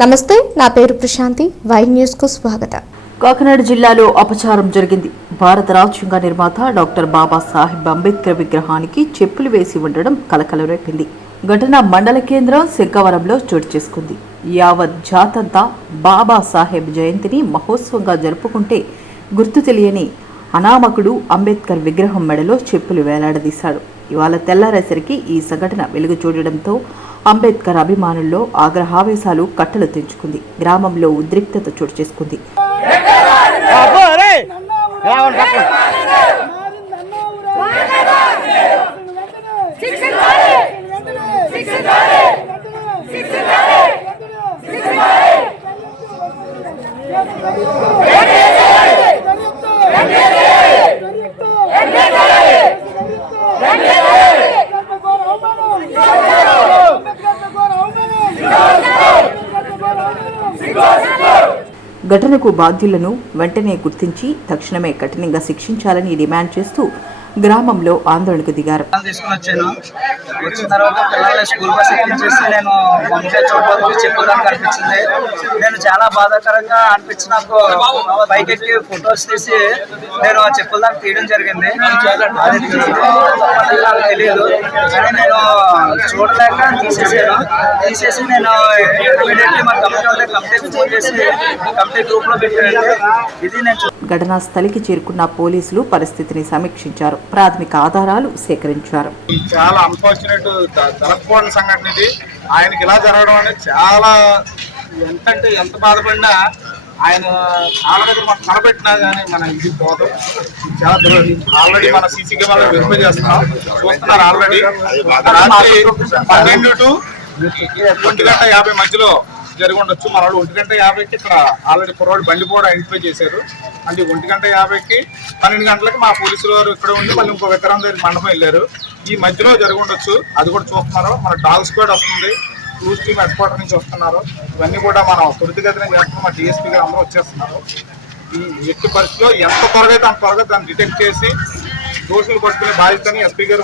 నమస్తే, నా పేరు ప్రశాంతి. వై న్యూస్ కు స్వాగతం. కాకినాడ జిల్లాలో అపచారం జరిగింది. భారత రాజ్యాంగ నిర్మాత డాక్టర్ బాబాసాహెబ్ అంబేద్కర్ విగ్రహానికి చెప్పులు వేసి ఉండడం కలకలం రేపింది. ఘటన మండల కేంద్రం శంకవరంలో చోటు చేసుకుంది. యావత్ జాతంతా బాబాసాహెబ్ జయంతిని మహోత్సవంగా జరుపుకుంటే గుర్తు తెలియని అనామకుడు అంబేద్కర్ విగ్రహం మెడలో చెప్పులు వేలాడదీశాడు. ఇవాళ తెల్లారేసరికి ఈ సంఘటన వెలుగు చూడడంతో అంబేద్కర్ అభిమానుల్లో ఆగ్రహావేశాలు కట్టలు తెంచుకుంది. గ్రామంలో ఉద్రిక్తత చోటు చేసుకుంది. ఘటనకు బాధ్యులను వెంటనే గుర్తించి తక్షణమే కఠినంగా శిక్షించాలని డిమాండ్ చేస్తూ గ్రామంలో ఆందోళనకు దిగారు. వచ్చిన తర్వాత పిల్లల్ని స్కూల్ బస్ ఎక్కించేసి నేను పంపించే చోటు చెప్పుకోవడానికి అనిపించింది. నేను చాలా బాధాకరంగా అనిపించి నాకు పైకెక్కి ఫొటోస్ తీసి నేను చెప్పుల దాకా తీయడం జరిగింది. అది నాకు తెలియదు, కానీ నేను చూడలేక తీసేసి నేను ఇమీడియట్లీ మా కమిటీకి ఫోన్ చేసి కమిటీ గ్రూప్ లో పెట్టాను. ఇది నేను ఘటనా స్థలికి చేరుకున్న పోలీసులు పరిస్థితిని సమీక్షించారు. ప్రాథమిక ఆధారాలు సేకరించారు. చాలా అన్ఫార్చునేట్ జరగకూడని సంఘటన ఇది. ఆయనకి ఇలా జరగడం అనేది చాలా ఎంత బాధపడినా ఆయన చాలా దగ్గర మనం కనబెట్టినా కానీ మన ఇది పోదు. చాలా ఆల్రెడీ మన సీసీ కెమెరా వెరిఫై చేస్తున్నాం, చూస్తున్నారు. ఆల్రెడీ రాత్రి 12 to 1:50 మధ్యలో జరిగి ఉండొచ్చు. మన వాళ్ళు 1:50కి ఇక్కడ ఆల్రెడీ కుర్రోడు బండి కూడా ఐడెంటిఫై చేశారు. అంటే 1:50కి 12 గంటలకి మా పోలీసులు వారు ఇక్కడ ఉండి మళ్ళీ ఇంకో విక్రమ్ దగ్గర మండపం వెళ్ళారు. ఈ మధ్యలో జరిగి ఉండొచ్చు, అది కూడా చూస్తున్నారు. మన డాగ్ స్క్వాడ్ వస్తుంది, క్రూజ్ టీమ్ హెడ్ క్వార్టర్ నుంచి వస్తున్నారు. ఇవన్నీ కూడా మనం త్వరితగతిన చేస్తున్నాం. మా డిఎస్పీ గారు అందరూ వచ్చేస్తున్నారు. ఈ ఎట్టి పరిస్థితిలో ఎంత త్వరగా అయితే అంత త్వరగా దాన్ని డిటెక్ట్ చేసి దోషులు పట్టుకునే బాధ్యతని ఎస్పీ గారు